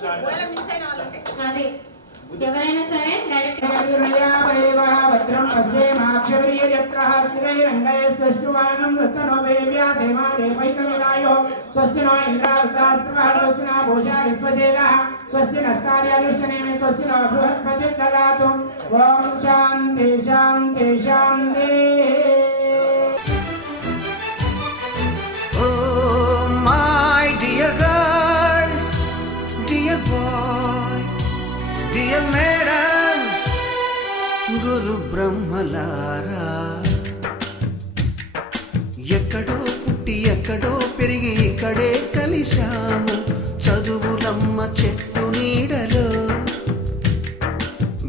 అదే ఎవరైనా సరే డైరెక్ట్ భద్రం మధ్యే మాక్షవ్రియత్రహస్త్రైరంగయస్తువానం సుస్తనో వేవ్యా దేవా దేవైకమిదాయో స్వస్తి నో ఇంద్రాస్తాత్మా స్వస్తి నో భూషా విశ్వజేదః స్వస్తి నస్తార్యాలుష్టనేమి స్వస్తి నో బృహస్పతిర్ దదాతు ఓం శాంతి శాంతి శాంతి. Oh my dear girls, dear boys, dear madams, గురు బ్రహ్మలారా, ఎక్కడో పుట్టి ఎక్కడో పెరిగి ఇక్కడే కలిశాము చదువులమ్మ చెట్టు నీడలో.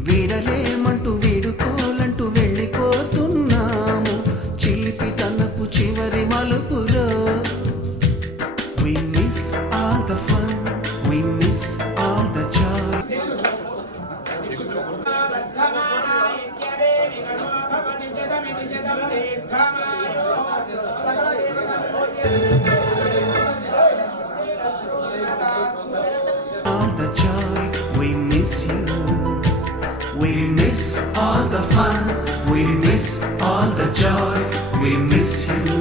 వీడలేమంటూ వీడుకోలంటూ వెళ్ళిపోతున్నాము చిలిపి తనకు చివరి మలుపులో. We miss all the fun, we miss all the joy. All the joy, we miss you. We miss all the fun, we miss all the joy, we miss you.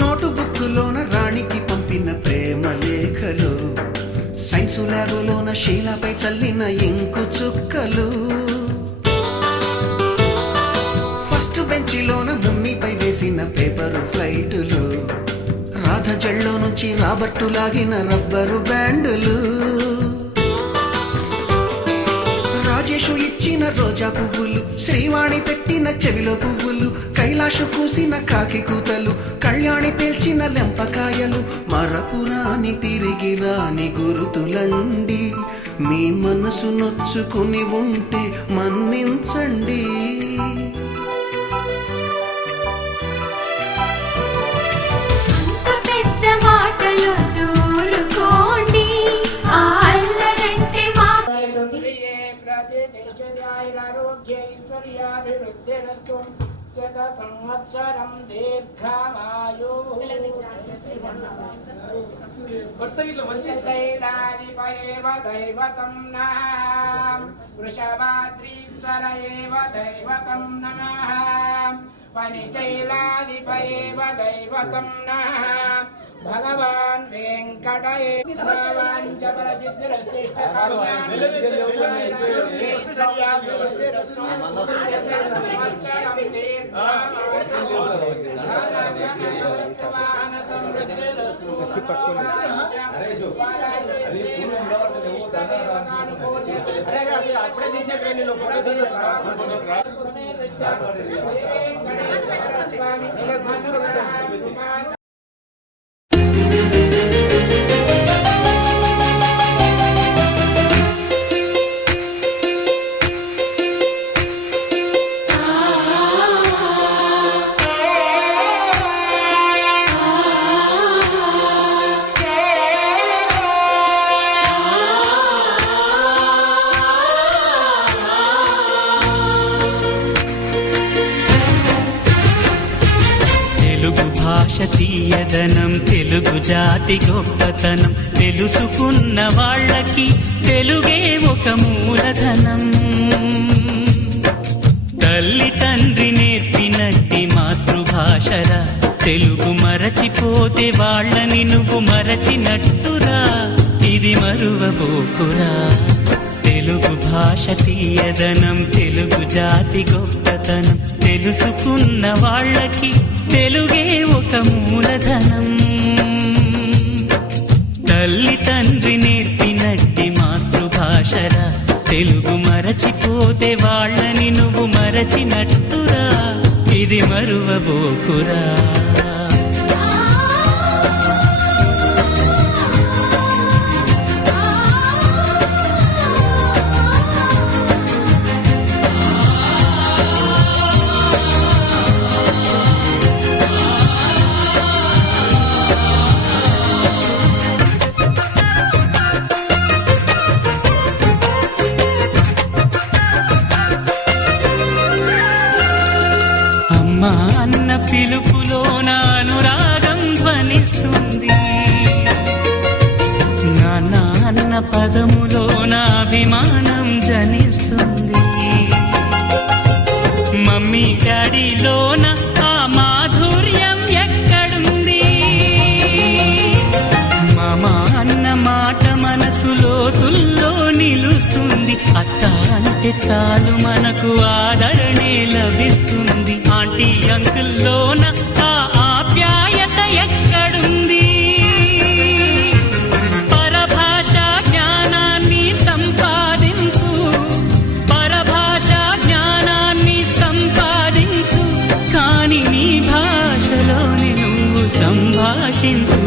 నోటుబుక్కులోన రాణికి పంపిన ప్రేమ లేఖలు, సైన్సు ల్యాబులోన శీలపై చల్లిన ఇంకు చుక్కలు, first బెంచిలోన ముమ్మిపై వేసిన paper ఫ్లైటులు, Radha జల్లో నుంచి Robert లాగిన rubber బ్యాండులు, Rajesh ఇచ్చిన రోజా పువ్వులు, శ్రీవాణి పెట్టిన చెవిలో పువ్వులు, కైలాషు కూసిన కాకి కూతలు, కళ్యాణి పేల్చిన లెంపకాయలు, మరపురాని తిరిగి రాని గురుతులండి. మీ మనసు నొచ్చుకుని ఉంటే మన్నించండి. శత సంవత్సరం దీర్ఘమాయు. శైలాధిపయేవ దైవతం నమః వృషభాద్రీశ్వర ఏవ దైవతం నమః వనిశైలాధిపయేవ దైవతం నమః భగవాన్ వెంకటయే భగవాన్ అప్పుడే తీసేయండి. తీయదనం తెలుగు జాతి గొప్పతనం తెలుసుకున్న వాళ్ళకి తెలుగే ఒక మూలధనం. తల్లి తండ్రి నేర్పినట్టి మాతృభాషరా తెలుగు మరచిపోతే వాళ్ళని నువ్వు మరచినట్టురా. ఇది మరువబోకురా. తెలుగు భాష తీయదనం తెలుగు జాతి గొప్పతనం తెలుసుకున్న వాళ్ళకి తెలుగే ఒక మూలధనం. తల్లి తండ్రి నేర్పినట్టి మాతృభాషరా తెలుగు మరచిపోతే వాళ్ళని నువ్వు మరచినట్టురా. ఇది మరువబోకురా. అమ్మా అన్న పిలుపులో నా అనురాగం ధ్వనిస్తుంది, నాన్న అన్న పదములో నా అభిమానం జనిస్తుంది, మమ్మీ డాడీలోన ఆ మాధుర్యం ఎక్కడుంది, మామ అన్న మాట మనసులో తుల్లో నిలుస్తుంది, అత్త అంటే చాలు మనకు ఆదరణే లభిస్తుంది, ఆంటీ అంకుల్లోన ఆ ఆప్యాయత ఎక్కడుంది, పరభాషా జ్ఞానాన్ని సంపాదించు, పరభాషా జ్ఞానాన్ని సంపాదించు, కాని నీ భాషలోని నువ్వు సంభాషించు.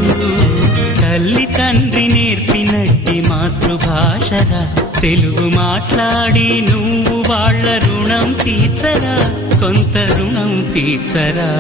తల్లి తండ్రి నేర్పినట్టి మాతృభాషరా, తెలుగు మాట్లాడి నువ్వు వాళ్ళ రుణం తీర్చరా, కొంత రుణం తీర్చరా.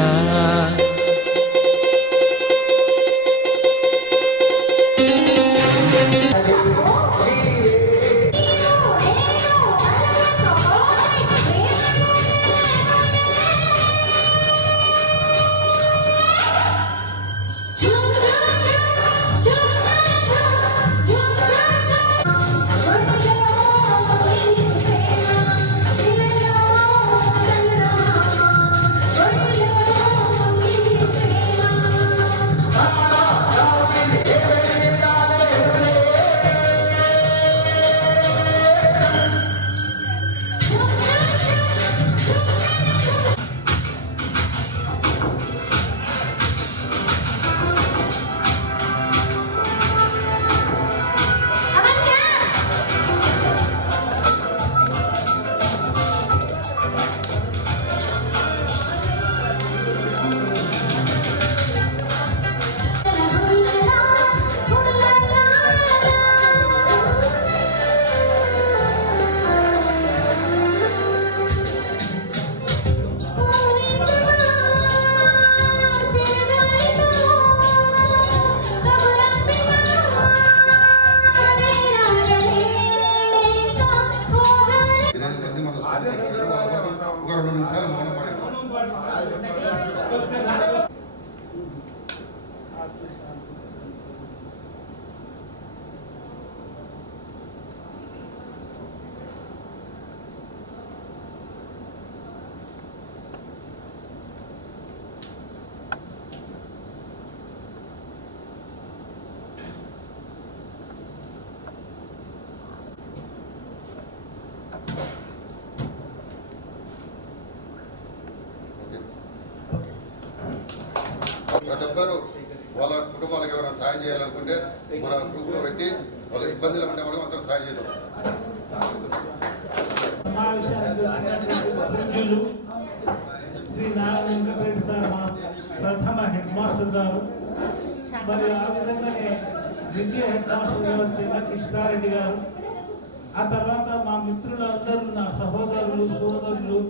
ప్రతి ఒక్కరు వాళ్ళ కుటుంబాలకు ఎవరైనా సాయం చేయాలనుకుంటే మన గ్రూప్ లో పెట్టి వాళ్ళ ఇబ్బందులు ఉంటే మనం అందరూ సాయం చేద్దాం. శ్రీ నారాయణ వెంకటరెడ్డి సార్ మా ప్రథమ హెడ్ మాస్టర్ గారు, మరి ఆ విధంగానే ద్వితీయ హెడ్ మాస్టర్ గారు చిన్న కృష్ణారెడ్డి గారు, ఆ తర్వాత మా మిత్రులందరూ నా సహోదరులు సోదరులు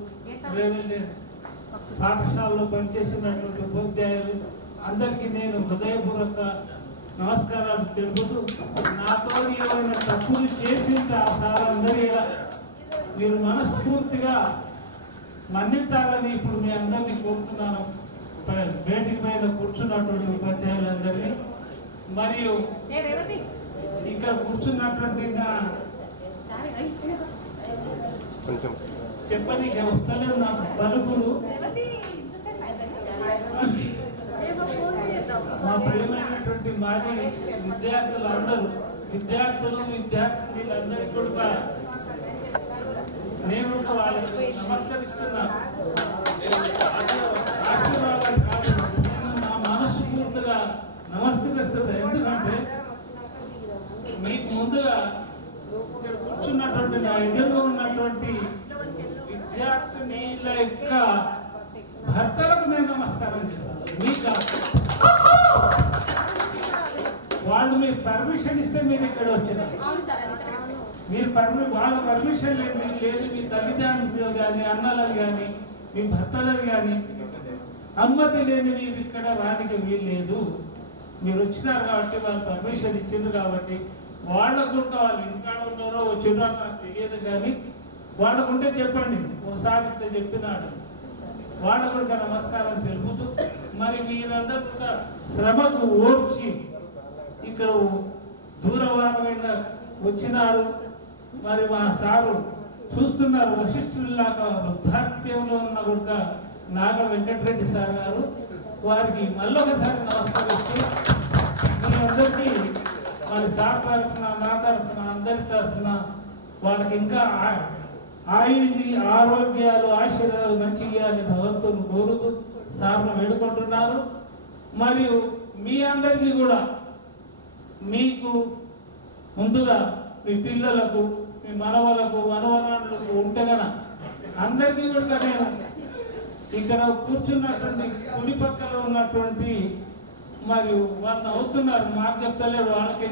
పాఠశాలలో పనిచేసినటువంటి ఉపాధ్యాయులు అందరికీ నేను హృదయపూర్వక నమస్కారాలు తెలుపుతూ, నాతో ఏమైనా తప్పులు చేసింటే ఆ సారందరి మీరు మనస్ఫూర్తిగా మన్నించాలని ఇప్పుడు మీ అందరినీ కోరుతున్నాను. వేదిక పైన కూర్చున్నటువంటి ఉపాధ్యాయులందరినీ మరియు ఇక్కడ కూర్చున్నటువంటి చెప్పనీకి వస్తలేదు నాకు పలుకులు. మా ప్రియమైనటువంటి మాజీ విద్యార్థులందరూ విద్యార్థులందరికీ కూడా నేను వాళ్ళకి నమస్కరిస్తున్నాను. ఆశీర్వాదాలు కాదు, నేను నా మనస్ఫూర్తిగా నమస్కరిస్తున్నాను. ఎందుకంటే మీకు ముందుగా ఇక్కడ కూర్చున్నటువంటి నా ఎదురులో ఉన్నటువంటి విద్యార్థినిల యొక్క మీకు వాళ్ళు మీరు పర్మిషన్ ఇస్తే మీరు ఇక్కడ వచ్చినారు. మీరు వాళ్ళ పర్మిషన్ లేదు మీ తల్లిదండ్రులు కానీ అన్నలకు కానీ మీ భర్తలకు కానీ అనుమతి లేని మీరు ఇక్కడ రానికి వీల్లేదు. మీరు వచ్చినారు కాబట్టి వాళ్ళు పర్మిషన్ ఇచ్చింది కాబట్టి వాళ్ళకు వాళ్ళు ఇంటికాడ ఉన్నారో వచ్చినారో నాకు తెలియదు కానీ వాళ్ళకుంటే చెప్పండి. ఒకసారి ఇట్లా చెప్పినాడు వాళ్ళకు కూడా నమస్కారం తెలుపుతూ మరి మీరందరూ కూడా శ్రమకు ఓర్చి ఇక్కడ దూరవారమైన వచ్చినారు. మరి మా సారు చూస్తున్నారు వశిష్ఠుల్లాగా వృద్ధాప్యంలో ఉన్న కూడా నాగ వెంకటరెడ్డి సార్ గారు. వారికి మళ్ళొకసారి నమస్కరిస్తూ మీ అందరికీ మరి సార్ తరఫున నా తరఫున అందరి తరఫున వాళ్ళకి ఇంకా ఆయుధి ఆరోగ్యాలు ఆశీర్వాదాలు మంచిగా అని భగవంతుని కోరుతూ సార్ను వేడుకుంటున్నారు. మరియు మీ అందరికీ కూడా మీకు ముందుగా మీ పిల్లలకు మీ మనవలకు మనవరాళ్ళకు ఉంటే కదా అందరికీ కూడా నేను ఇక్కడ కూర్చున్నటువంటి కుడి పక్కన ఉన్నటువంటి మరియు వాళ్ళు అవుతున్నారు మాకు చెప్తలేడు వాళ్ళకి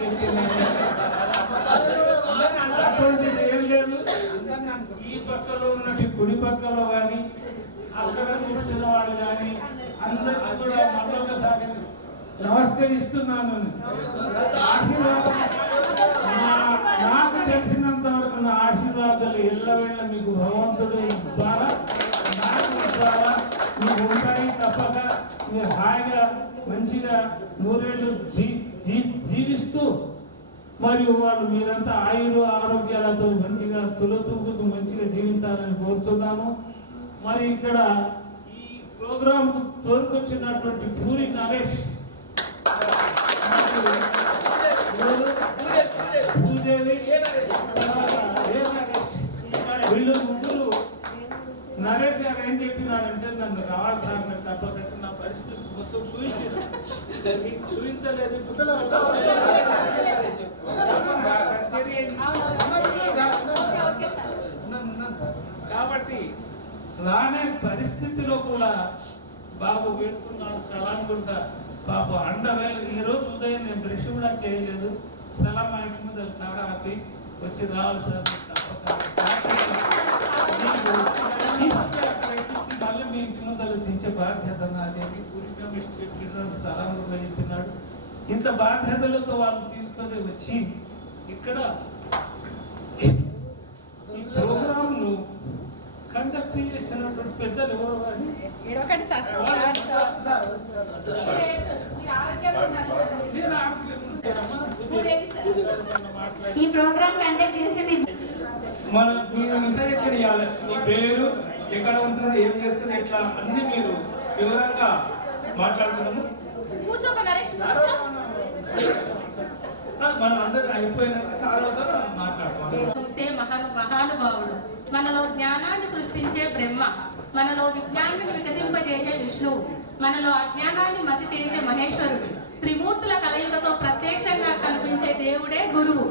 అటువంటిది ఏం లేదు. ఈ పక్కలో ఉన్నటువంటి కుడి పక్కలో కానీ అక్కడ కూర్చున్న వాళ్ళు కానీ అందరికీ కూడా మరొకసారి నమస్కరిస్తున్నాను. ఆశీర్వాదం నాకు తెలిసినంత వరకు నా ఆశీర్వాదాలు ఎల్లవేళ మీకు భగవంతుడు ద్వారా ద్వారా మీకు ఉంటాయి. తప్పక మీరు హాయిగా మంచిగా నూరేళ్ళు జీవిస్తూ మరియు వాళ్ళు మీరంతా ఆరోగ్యాలతో మంచిగా తులతూగుతూ మంచిగా జీవించాలని కోరుతున్నాము. మరి ఇక్కడ ఈ ప్రోగ్రామ్ తోడుకొచ్చినటువంటి పూరి నరేష్ భూదేవి వీళ్ళు ముగ్గురు నరేష్ గారు ఏం చెప్పినారంటే నన్ను రావాలి సార్ నేను తప్పక నా పరిస్థితి మొత్తం చూపించలేదు. కాబట్టి రానే పరిస్థితిలో కూడా బాబు వేడుకున్నాడు సలాంకుంటా పాప అండవేళ ఈ రోజు ఉదయం నేను బ్రష్ కూడా చేయలేదు. సలాం మా ఇంటి మీద కారాపి వచ్చి రావాలి సార్ మళ్ళీ మీ ఇంటి ముందర దించే బాధ్యత నాదేమి పూర్తిగా సలాం కూడా చెప్పినాడు. ఇంత బాధ్యతలతో వాళ్ళు తీసుకొని వచ్చి ఇక్కడ ఈ ప్రోగ్రాంను కండక్ట్ చేసినటువంటి పెద్దలు ఎవరు ఈ ప్రోగ్రామ్ కండక్ట్ చేసింది మనం మీరు ఇంట్రడక్షన్ ఇవ్వాలి. మీ పేరు ఎక్కడ ఉంటుంది ఏం చేస్తుంది ఇట్లా అన్ని మీరు వివరంగా మాట్లాడుతున్నాము. మనం అందరూ అయిపోయినాక సార్లతో మాట్లాడుతున్నాం. చూసే మహానుభావుడు, మనలో జ్ఞానాన్ని సృష్టించే బ్రహ్మ, మనలో విజ్ఞానాన్ని వికసింపజేసే విష్ణువు, మనలో అజ్ఞానాన్ని మసి చేసే మహేశ్వరుడు, త్రిమూర్తుల కలయికతో ప్రత్యక్షంగా కనిపించే దేవుడే గురువు.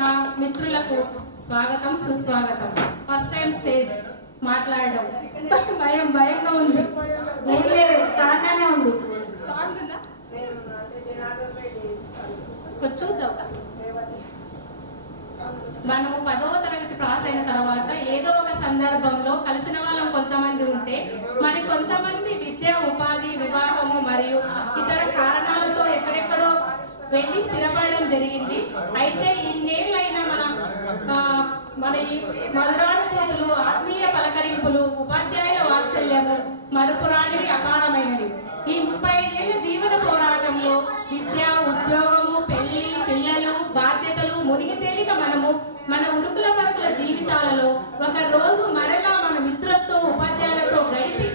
నా మిత్రులకు స్వాగతం సుస్వాగతం. ఫస్ట్ టైం స్టేజ్ మాట్లాడడం భయంగా ఉంది. ఏం లేదు స్టార్ట్ గానే ఉంది. సాంగ్ ఉందా చూసావు. మనము 10వ తరగతి పాస్ అయిన తర్వాత ఏదో ఒక సందర్భంలో కలిసిన వాళ్ళం కొంతమంది ఉంటే మరి కొంతమంది విద్య ఉపాధి వివాహము మరియు ఇతర కారణాలతో ఎక్కడెక్కడో వెళ్ళి స్థిరపడడం జరిగింది. అయితే ఇన్నేళ్ళైనా మన ఈ మధురానుభూతులు ఆత్మీయ పలకరింపులు ఉపాధ్యాయుల వాత్సల్యము మరుపురానివి అపారమైనవి. ఈ 35 ఏళ్ల జీవన పోరాటంలో విద్య ఉద్యోగము పెళ్లి పిల్లలు బాధ్యతలు మునిగి తేలిన మనము మన ఉరుకుల పరుగుల జీవితాలలో ఒక రోజు మరలా మన మిత్రులతో ఉపాధ్యాయులతో గడిపి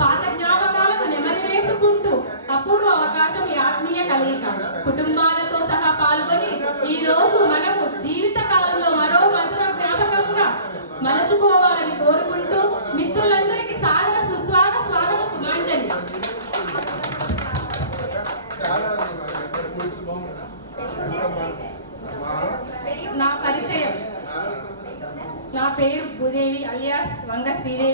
పాత జ్ఞాపకాలను నెమరి వేసుకుంటూ అపూర్వ అవకాశం ఈ ఆత్మీయ కలయిక. కుటుంబాలతో సహా పాల్గొని ఈ రోజు మనము జీవిత కాలంలో మరో మధుర జ్ఞాపకంగా మలుచుకోవాలని కోరుకుంటూ మిత్రులందరికీ సాదర స్వాగత సుమాంజలి. నా పరిచయం, నా పేరు భూదేవి అలియాస్ వంగ శ్రీదేవి.